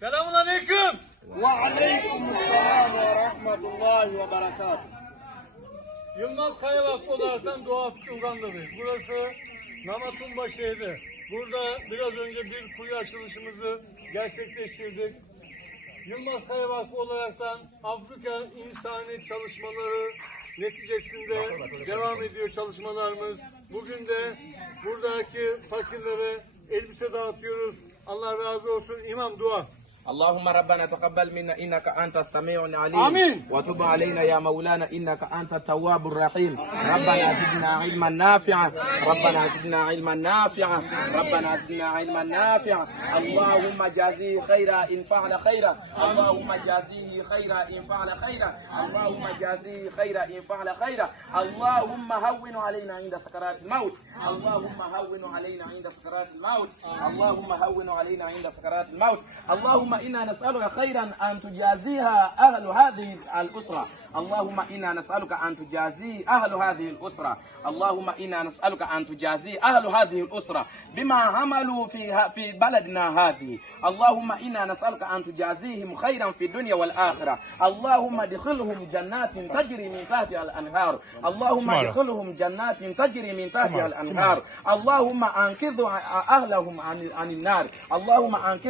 Selamun aleyküm. Ve aleykümselam ve rahmetullahi ve berekatuhu. Yılmaz Kaya Vakfı olaraktan Doğa Uganda'dayız. Burası Namatumba şehri. Burada biraz önce bir kuyu açılışımızı gerçekleştirdik. Yılmaz Kaya Vakfı olaraktan Afrika İnsani Çalışmaları neticesinde devam ediyor çalışmalarımız. Bugün de buradaki fakirlere elbise dağıtıyoruz. Allah razı olsun. İmam dua. اللهم ربنا تقبل منا انك انت السميع العليم. وتب علينا يا مولانا انك انت التواب الرحيم ربنا زدنا علما نافعا ربنا زدنا علما نافعا ربنا زدنا علما نافعا اللهم جازيه خيرا ان فعل خيرا اللهم جازيه خيرا ان فعل خيرا اللهم جازيه خيرا ان فعل خيرا اللهم هون علينا عند سكرات الموت اللهم هون علينا عند سكرات الموت اللهم هون علينا عند سكرات الموت اللهم إنا نسألك خيرا أن تجازيها أهل هذه الأسرة. اللهم إنا نسألك أن تجازي أهل هذه الأسرة. اللهم إنا نسألك أن تجازي أهل هذه الأسرة بما عملوا في في بلدنا هذه. اللهم إنا نسألك أن تجازيهم خيرا في الدنيا والآخرة. اللهم ادخلهم جنات تجري من تحتها الأنهار. اللهم ادخلهم جنات تجري من تحتها الأنهار. اللهم أنقذ أهلهم عن النار. اللهم أنقذ